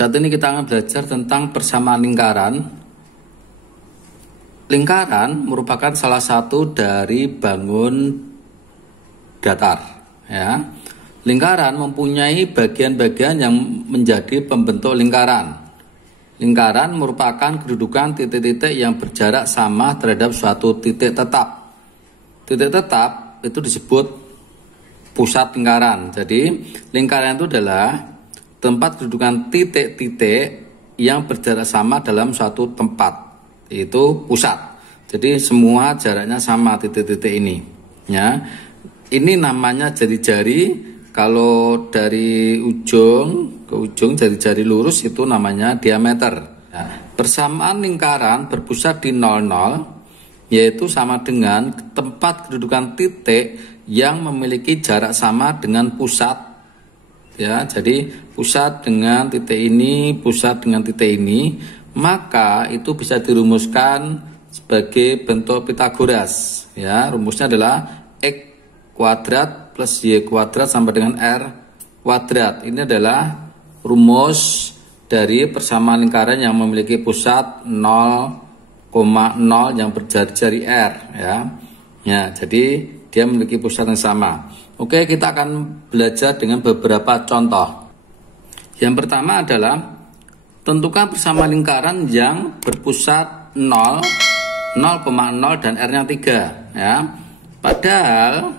Saat ini kita akan belajar tentang persamaan lingkaran. Lingkaran merupakan salah satu dari bangun datar. Ya. Lingkaran mempunyai bagian-bagian yang menjadi pembentuk lingkaran. Lingkaran merupakan kedudukan titik-titik yang berjarak sama terhadap suatu titik tetap. Titik tetap itu disebut pusat lingkaran. Jadi lingkaran itu adalah tempat kedudukan titik-titik yang berjarak sama dalam suatu tempat, yaitu pusat. Jadi semua jaraknya sama titik-titik ini. Ya, ini namanya jari-jari. Kalau dari ujung ke ujung jari-jari lurus itu namanya diameter. Ya. Persamaan lingkaran berpusat di 00, yaitu sama dengan tempat kedudukan titik yang memiliki jarak sama dengan pusat. Ya, jadi pusat dengan titik ini, pusat dengan titik ini, maka itu bisa dirumuskan sebagai bentuk Pythagoras. Ya, rumusnya adalah x kuadrat plus y kuadrat sama dengan r kuadrat. Ini adalah rumus dari persamaan lingkaran yang memiliki pusat 0,0 yang berjari-jari r. Ya, jadi dia memiliki pusat yang sama. Oke, kita akan belajar dengan beberapa contoh. Yang pertama adalah tentukan persamaan lingkaran yang berpusat 0, 0,0 dan R-nya 3. Ya. Padahal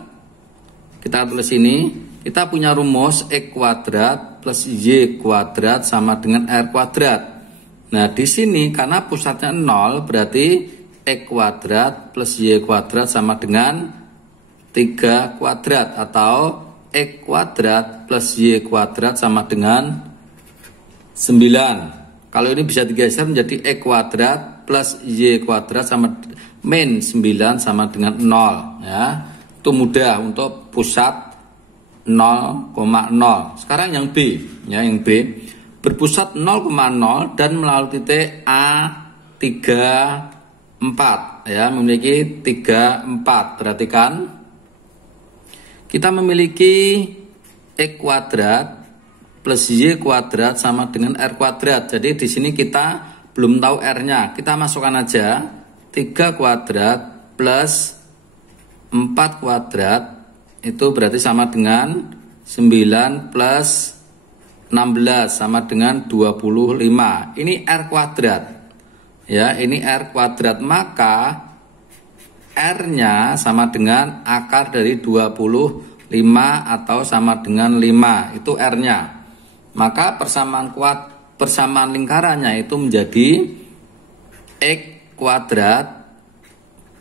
kita tulis ini, kita punya rumus X kuadrat plus Y kuadrat sama dengan R kuadrat. Nah, di sini karena pusatnya 0 berarti X kuadrat plus Y kuadrat sama dengan 3 kuadrat atau X kuadrat plus Y kuadrat sama dengan 9. Kalau ini bisa digeser menjadi X kuadrat plus Y kuadrat sama min 9 sama dengan 0. Ya. Itu mudah untuk pusat 0,0. Sekarang yang B. Ya, yang B. Berpusat 0,0 dan melalui titik A34. Ya, memiliki 34. Perhatikan. Kita memiliki X kuadrat plus Y kuadrat sama dengan R kuadrat. Jadi di sini kita belum tahu R-nya. Kita masukkan aja 3 kuadrat plus 4 kuadrat itu berarti sama dengan 9 plus 16 sama dengan 25. Ini R kuadrat. Ya, ini R kuadrat. Maka R-nya sama dengan akar dari 25 atau sama dengan 5. Itu R-nya. Maka persamaan lingkarannya itu menjadi X kuadrat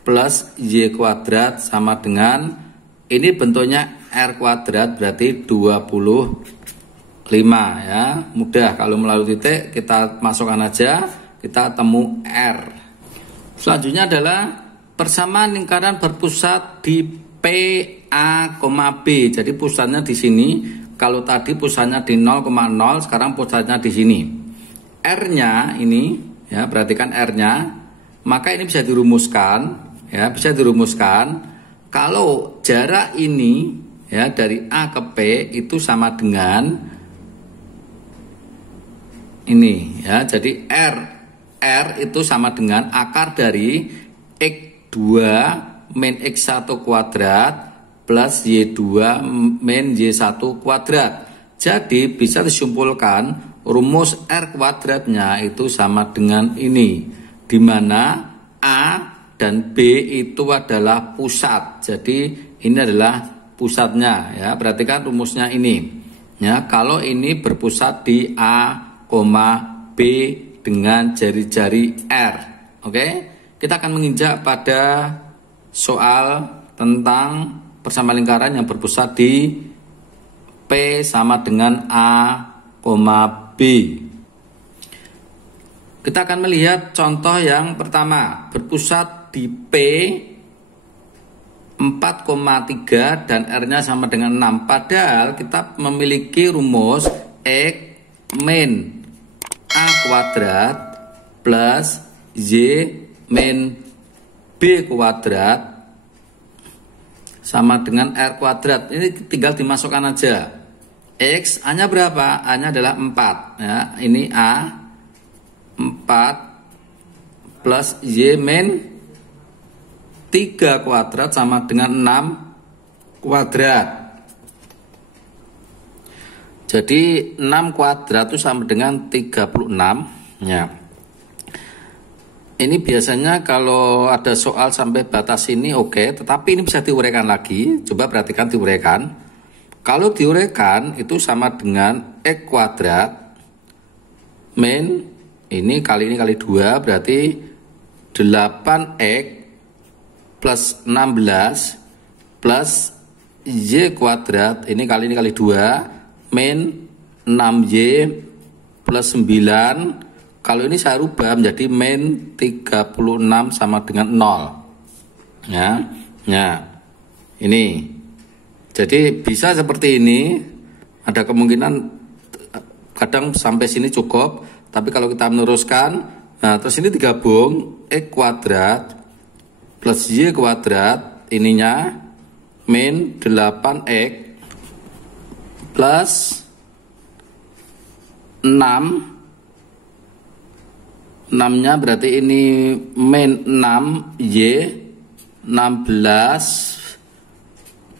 plus Y kuadrat sama dengan, ini bentuknya R kuadrat berarti 25. Ya, mudah kalau melalui titik kita masukkan aja, kita temu R. Selanjutnya adalah persamaan lingkaran berpusat di PA, B. Jadi pusatnya di sini. Kalau tadi pusatnya di 0,0, sekarang pusatnya di sini. R-nya ini, ya, perhatikan R-nya. Maka ini bisa dirumuskan, ya, bisa dirumuskan kalau jarak ini, ya, dari A ke P itu sama dengan ini, ya. Jadi R itu sama dengan akar dari X2 min X1 kuadrat plus Y2 min Y1 kuadrat. Jadi bisa disimpulkan rumus R kuadratnya itu sama dengan ini, di mana A dan B itu adalah pusat. Jadi ini adalah pusatnya, ya. Perhatikan rumusnya ini. Ya, kalau ini berpusat di A, B dengan jari-jari R. Oke? Kita akan menginjak pada soal tentang persamaan lingkaran yang berpusat di P sama dengan A, B. Kita akan melihat contoh yang pertama. Berpusat di P 4,3 dan R-nya sama dengan 6. Padahal kita memiliki rumus X min A kuadrat plus Y min B kuadrat sama dengan R kuadrat. Ini tinggal dimasukkan aja. X, A-nya berapa? A-nya adalah 4. Ya, ini A, 4 plus Y min 3 kuadrat sama dengan 6 kuadrat. Jadi 6 kuadrat itu sama dengan 36. Ya. Ini biasanya kalau ada soal sampai batas ini oke, tetapi ini bisa diuraikan lagi. Coba perhatikan diuraikan. Kalau diuraikan itu sama dengan X kuadrat min ini kali 2 berarti 8X plus 16 plus Y kuadrat ini kali 2 min 6Y plus 9. Kalau ini saya rubah menjadi min 36 sama dengan 0. Ya. Ini. Jadi bisa seperti ini. Ada kemungkinan kadang sampai sini cukup, tapi kalau kita meneruskan, nah terus ini digabung X kuadrat plus Y kuadrat ininya min 8X plus 6-nya berarti ini min 6Y 16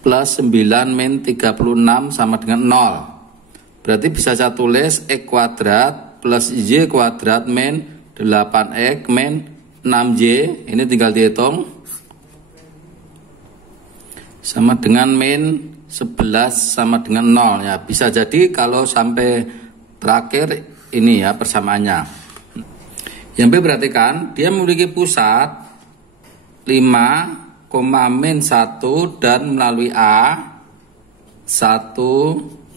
plus 9 min 36 sama dengan 0. Berarti bisa saya tulis X kuadrat plus Y kuadrat min 8X min 6Y. Ini tinggal dihitung. Sama dengan min 11 sama dengan 0. Ya, bisa jadi kalau sampai terakhir ini ya persamaannya. Yang B perhatikan, dia memiliki pusat 5, min 1 dan melalui A 1,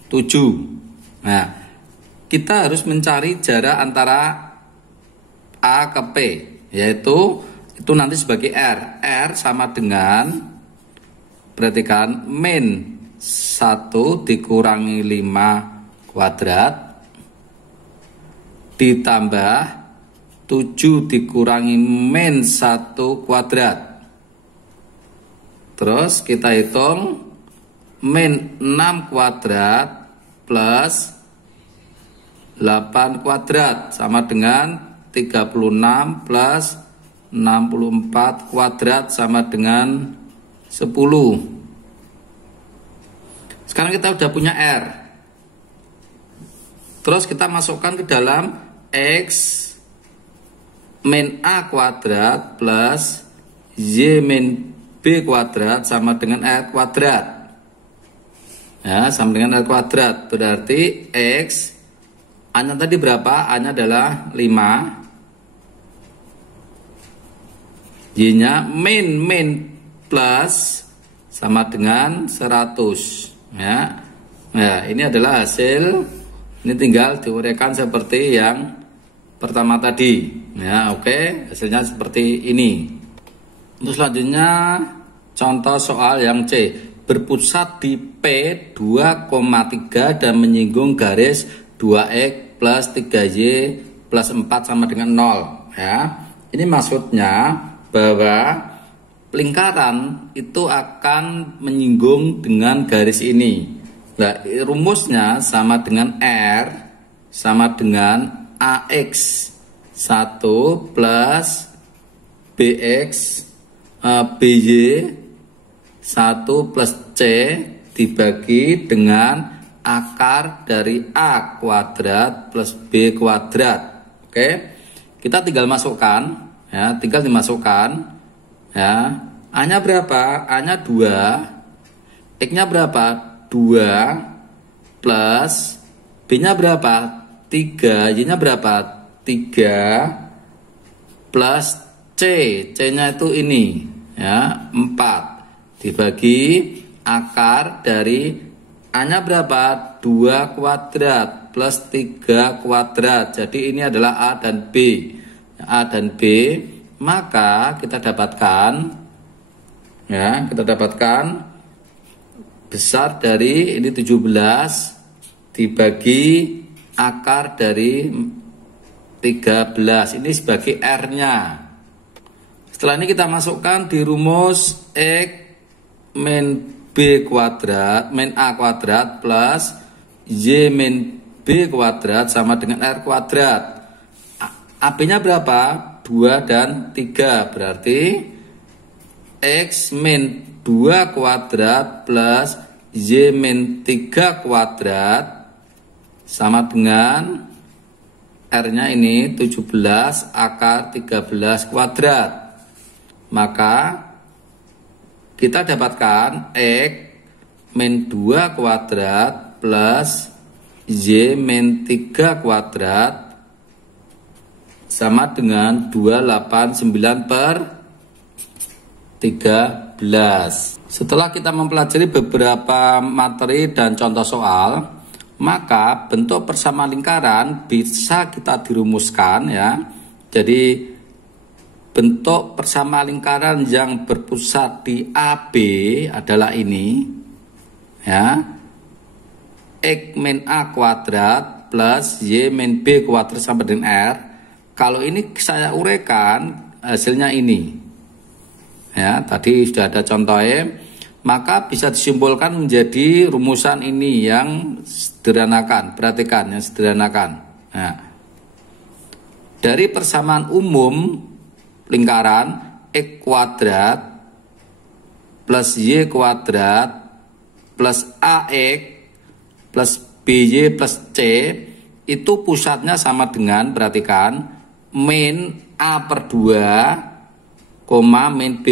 7. Nah, kita harus mencari jarak antara A ke P, yaitu itu nanti sebagai R. R sama dengan, perhatikan, min 1 dikurangi 5 kuadrat ditambah 7 dikurangi min 1 kuadrat. Terus kita hitung min 6 kuadrat plus 8 kuadrat sama dengan 36 plus 64 kuadrat sama dengan 10. Sekarang kita udah punya R. Terus kita masukkan ke dalam X min A kuadrat plus Y min B kuadrat sama dengan R kuadrat. Ya, sama dengan R kuadrat. Berarti X A-nya tadi berapa? A-nya adalah 5. Y-nya min plus sama dengan 100. Ya. Nah, ini adalah hasil. Ini tinggal diuraikan seperti yang pertama tadi. Ya, oke, hasilnya seperti ini. Untuk selanjutnya contoh soal yang C. Berpusat di P 2,3 dan menyinggung garis 2X plus 3Y plus 4 sama dengan 0. Ya. Ini maksudnya bahwa lingkaran itu akan menyinggung dengan garis ini. Nah, rumusnya sama dengan R sama dengan AX 1 plus BX BY 1 plus C dibagi dengan akar dari A kuadrat plus B kuadrat. Oke, kita tinggal masukkan ya, tinggal dimasukkan ya. A-nya berapa? A-nya 2. X-nya berapa? 2 plus B-nya berapa? 3. Y-nya berapa? 3 plus C. C-nya itu ini ya, 4 dibagi akar dari A-nya berapa? 2 kuadrat plus 3 kuadrat. Jadi ini adalah A dan B. A dan B, maka kita dapatkan ya, besar dari ini 17 dibagi akar dari 13. Ini sebagai R-nya. Setelah ini kita masukkan di rumus X min B kuadrat min A kuadrat plus Y min B kuadrat sama dengan R kuadrat. AB-nya berapa? 2 dan 3. Berarti X min 2 kuadrat plus Y min 3 kuadrat sama dengan R-nya ini 17 akar 13 kuadrat. Maka kita dapatkan X min 2 kuadrat plus Y min 3 kuadrat sama dengan 289 per 13. Setelah kita mempelajari beberapa materi dan contoh soal, maka bentuk persamaan lingkaran bisa kita dirumuskan ya. Jadi bentuk persamaan lingkaran yang berpusat di AB adalah ini ya. X min A kuadrat plus Y min B kuadrat sama dengan R. Kalau ini saya uraikan hasilnya ini ya, tadi sudah ada contohnya. Maka bisa disimpulkan menjadi rumusan ini yang sederhanakan. Perhatikan yang sederhanakan. Nah, dari persamaan umum lingkaran X kuadrat plus Y kuadrat plus AX plus BY plus C itu pusatnya sama dengan, perhatikan, min A per 2, min B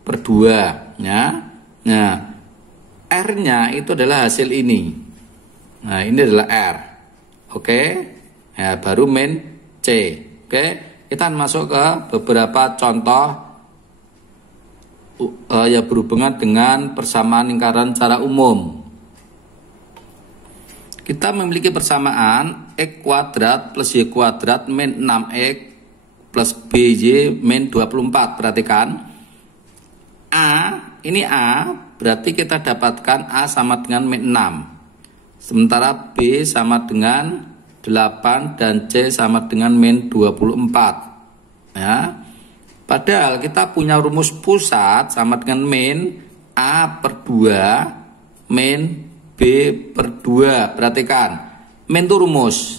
per 2 ya. Nah, R-nya itu adalah hasil ini. Nah, ini adalah R. Oke. Ya, baru min C. Oke. Kita masuk ke beberapa contoh yang berhubungan dengan persamaan lingkaran secara umum. Kita memiliki persamaan X kuadrat plus Y kuadrat min 6X plus BY min 24. Perhatikan. Ini A, berarti kita dapatkan A sama dengan min 6. Sementara B sama dengan 8 dan C sama dengan min 24. Ya. Padahal kita punya rumus pusat sama dengan min A per 2 min B per 2. Perhatikan, min itu rumus.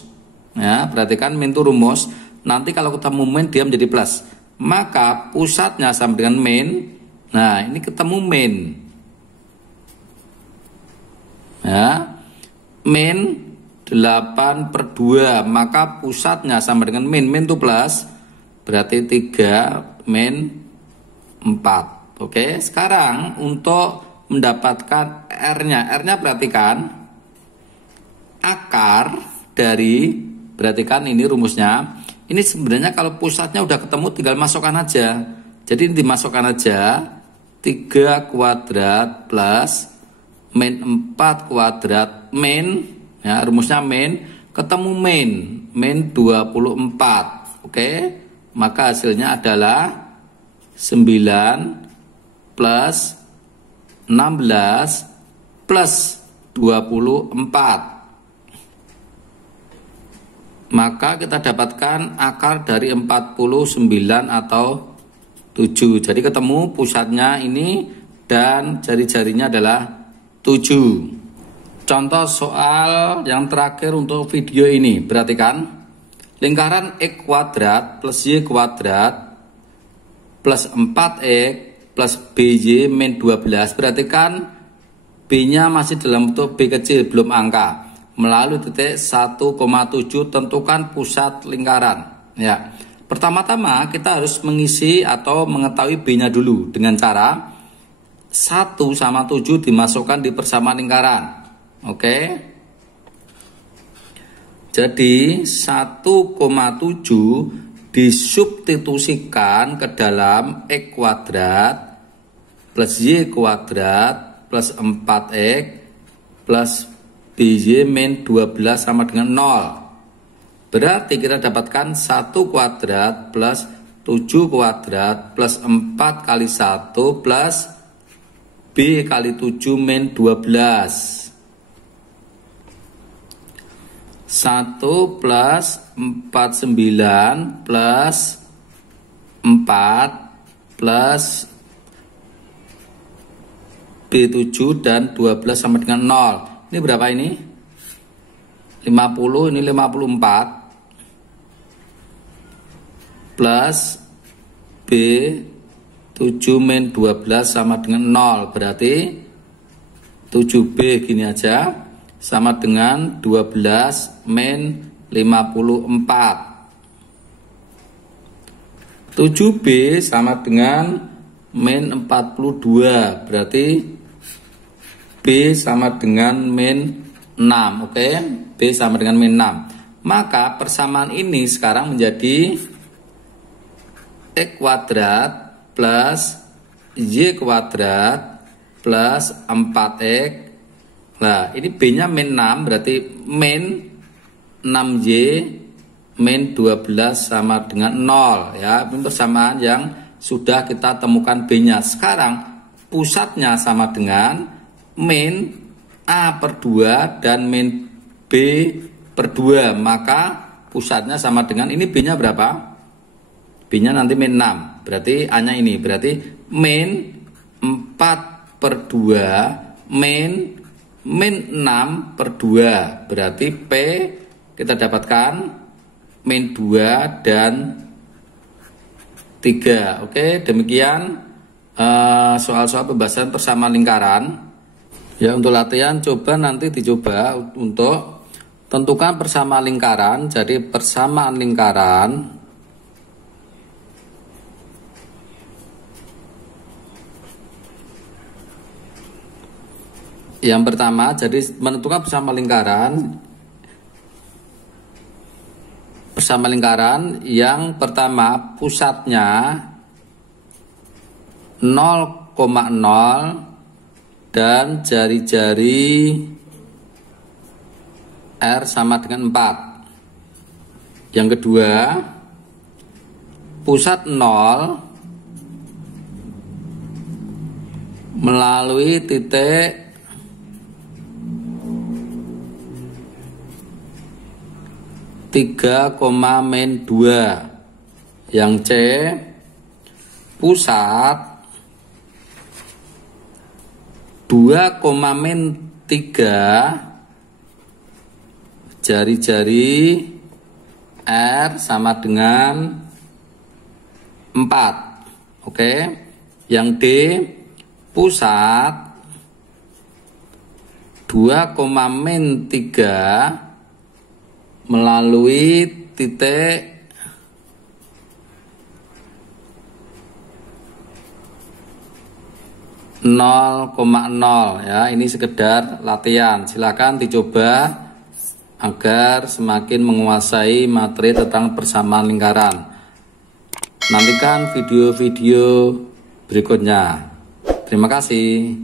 Ya, perhatikan min itu rumus. Nanti kalau ketemu min dia menjadi plus. Maka pusatnya sama dengan min. Nah, ini ketemu min. Ya. Min 8 per 2. Maka pusatnya sama dengan min. Min itu plus. Berarti 3 min 4. Oke, sekarang untuk mendapatkan R-nya. R-nya perhatikan. Akar dari, perhatikan ini rumusnya. Ini sebenarnya kalau pusatnya udah ketemu tinggal masukkan aja. Jadi ini dimasukkan aja. 3 kuadrat plus min 4 kuadrat min, ya rumusnya min, ketemu min 24. Oke, maka hasilnya adalah 9 plus 16 plus 24. Maka kita dapatkan akar dari 49 atau 7. Jadi ketemu pusatnya ini dan jari-jarinya adalah 7. Contoh soal yang terakhir untuk video ini. Perhatikan. Lingkaran X kuadrat plus Y kuadrat plus 4X plus BY min 12. Perhatikan B-nya masih dalam bentuk B kecil, belum angka. Melalui titik 1,7 tentukan pusat lingkaran. Ya. Pertama-tama kita harus mengisi atau mengetahui B-nya dulu dengan cara 1 sama 7 dimasukkan di persamaan lingkaran. Oke. Jadi 1,7 disubstitusikan ke dalam X kuadrat plus Y kuadrat plus 4X plus BY min 12 sama dengan 0. Berarti kita dapatkan 1 kuadrat plus 7 kuadrat plus 4 kali 1 plus B kali 7 min 12. 1 plus 49 plus 4 plus B7 dan 12 sama dengan 0. Ini berapa ini? 50 ini 54 plus B 7 min 12 sama dengan 0, berarti 7B gini aja sama dengan 12 min 54. 7B sama dengan min 42, berarti B sama dengan min 6. Oke, B sama dengan min 6. Maka persamaan ini sekarang menjadi X kuadrat plus Y kuadrat plus 4X. Nah, ini B-nya min 6, berarti min 6Y min 12 sama dengan 0 ya. Ini persamaan yang sudah kita temukan B-nya. Sekarang pusatnya sama dengan min A per 2 dan min B per 2. Maka pusatnya sama dengan, ini B-nya berapa? B-nya nanti min 6. Berarti A-nya ini. Berarti min 4 per 2 min 6 per 2. Berarti P kita dapatkan min 2 dan 3. Oke, demikian soal-soal pembahasan persamaan lingkaran. Ya, untuk latihan coba nanti dicoba untuk tentukan persamaan lingkaran. Jadi persamaan lingkaran yang pertama, jadi menentukan persamaan lingkaran yang pertama pusatnya 0,0 dan jari-jari R sama dengan 4. Yang kedua, pusat 0 melalui titik tiga koma min 2. Yang C, pusat 2, min 3 jari-jari R sama dengan 4. Oke. Yang D, pusat 2, min 3 melalui titik 0,0 ya. Ini sekedar latihan, silakan dicoba agar semakin menguasai materi tentang persamaan lingkaran. Nantikan video-video berikutnya. Terima kasih.